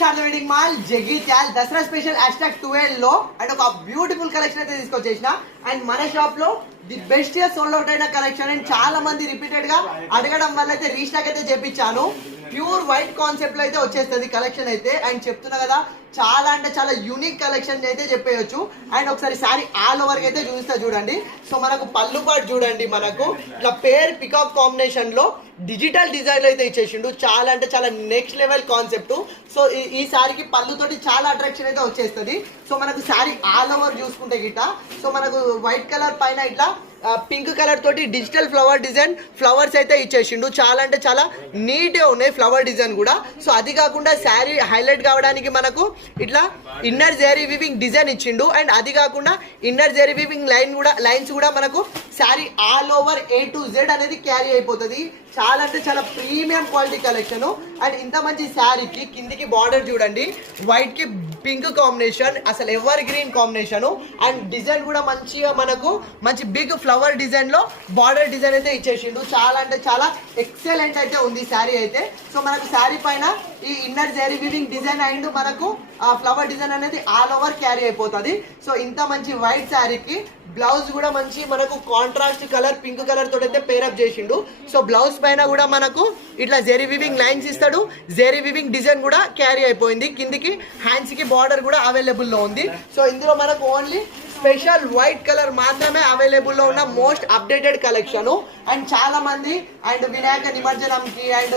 Sharada wedding mall Jagtial Dasara special #12 లో and ఒక beautiful collection అయితే తీసుకొచ్చేసిన. అండ్ మన షాప్ లో ది బెస్ట్ గా సోల్డ్ అవుట్ అయిన కలెక్షన్ అండ్ చాలా మంది రిపీటెడ్ గా అడగడం వల్ల అయితే రీస్టాక్ అయితే చేపించాను. ప్యూర్ వైట్ కాన్సెప్ట్ లో అయితే వచ్చేస్తుంది కలెక్షన్ అయితే. అండ్ చెప్తున్నా కదా చాలా అంటే చాలా యూనిక్ కలెక్షన్ అయితే చెప్పేయచ్చు. అండ్ ఒకసారి సారీ ఆల్ ఓవర్ అయితే చూపిస్తా చూడండి. సో మనకు పళ్ళు పాటు చూడండి, మనకు ఇట్లా పేర్ పికాక్ కాంబినేషన్ లో డిజిటల్ డిజైన్ లో అయితే ఇచ్చేసిండు. చాలా అంటే చాలా నెక్స్ట్ లెవెల్ కాన్సెప్ట్. సో ఈ సారీకి పళ్ళుతోటి చాలా అట్రాక్షన్ అయితే వచ్చేస్తుంది. సో మనకు సారీ ఆల్ ఓవర్ చూసుకుంటే గిట్ట సో మనకు వైట్ కలర్ పైన ఇట్లా పింక్ కలర్ తోటి డిజిటల్ ఫ్లవర్ డిజైన్ ఫ్లవర్స్ అయితే ఇచ్చేసిండు. చాలా అంటే చాలా నీట్ గా ఉన్నాయి ఫ్లవర్ డిజైన్ కూడా. సో అది కాకుండా శారీ హైలైట్ కావడానికి మనకు ఇట్లా ఇన్నర్ జెరీ వీవింగ్ డిజైన్ ఇచ్చిండు. అండ్ అది కాకుండా ఇన్నర్ జెరీ వీవింగ్ లైన్స్ కూడా మనకు sari all over A to Z అనేది క్యారీ అయిపోతుంది. చాలా అంటే చాలా ప్రీమియం క్వాలిటీ కలెక్షన్. అండ్ ఇంత మంచి శారీకి కిందికి బార్డర్ చూడండి, వైట్ కి పింక్ కాంబినేషన్, అసలు ever green combination. And design కూడా మంచిగా మనకు మంచి బిగ్ ఫ్లవర్ డిజైన్ లో బార్డర్ డిజైన్ అయితే ఇచ్చేసిండు. చాలా అంటే చాలా ఎక్సలెంట్ అయితే ఉంది శారీ అయితే. సో మనకు శారీ పైన ఈ inner zari weaving design and మనకు ఫ్లవర్ డిజైన్ అనేది ఆల్ ఓవర్ క్యారీ అయిపోతుంది. సో ఇంత మంచి వైట్ శారీకి బ్లౌజ్ కూడా మంచి మనకు కాంట్రాస్ట్ కలర్ పింక్ కలర్ తోటి అయితే పేరప్ చేసిండు. సో బ్లౌజ్ పైన కూడా మనకు ఇట్లా జెరీ వీవింగ్ లైన్స్ ఇస్తాడు. జెరీ వీవింగ్ డిజైన్ కూడా క్యారీ అయిపోయింది. కిందికి హ్యాండ్స్ కి బార్డర్ కూడా అవైలబుల్ లో ఉంది. సో ఇందులో మనకు ఓన్లీ స్పెషల్ వైట్ కలర్ మాత్రమే అవైలబుల్ లో ఉన్న మోస్ట్ అప్డేటెడ్ కలెక్షన్. అండ్ చాలా మంది అండ్ వినాయక నిమజ్జనంకి అండ్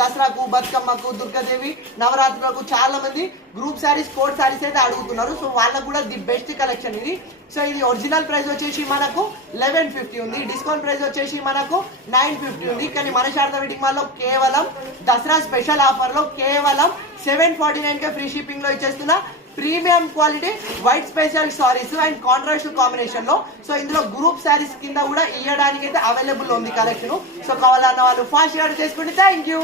దసరాకు, బతుకమ్మకు, దుర్గాదేవి నవరాత్రులకు చాలా మంది గ్రూప్ శారీస్, కోట్ శారీస్ అయితే అడుగుతున్నారు. సో వాళ్ళకు కూడా ది బెస్ట్ కలెక్షన్ ఇది. సో ఇది ఒరిజినల్ ప్రైస్ వచ్చేసి మనకు 1150 ఉంది. డిస్కౌంట్ ప్రైస్ వచ్చేసి మనకు 950 ఉంది. కానీ మన శారదా వెడ్డింగ్ మాల్ లో కేవలం దసరా స్పెషల్ ఆఫర్ లో కేవలం 749 కే ఫ్రీ షిప్పింగ్ లో ఇచ్చేస్తున్నా. Premium quality white special saris and contrast combination లో. సో ఇందులో గ్రూప్ శారీస్ కింద కూడా ఇవ్వడానికి అయితే అవైలబుల్ ఉంది కలెక్షన్. సో కావాలన్న వాళ్ళు ఫాస్ట్ గా చేసుకోండి. Thank you.